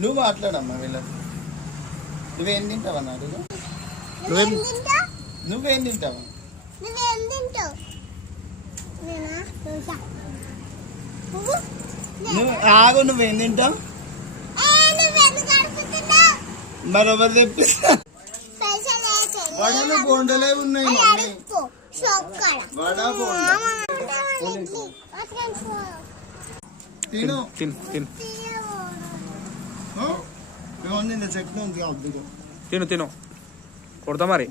నువ్వు మాట్లాడమ్మా వీళ్ళకి. నువ్వేం తింటావన్నా అడుగు. నువ్వేం తింటావా? నువ్వు ఆగు. నువ్వేం తింటావు? మరొకరు తెప్పిస్తా. వడలు బోండలే ఉన్నాయి. వడ బోండ తిను. చెట్లు ఉంది. తిను తిను. కొడతా మరి.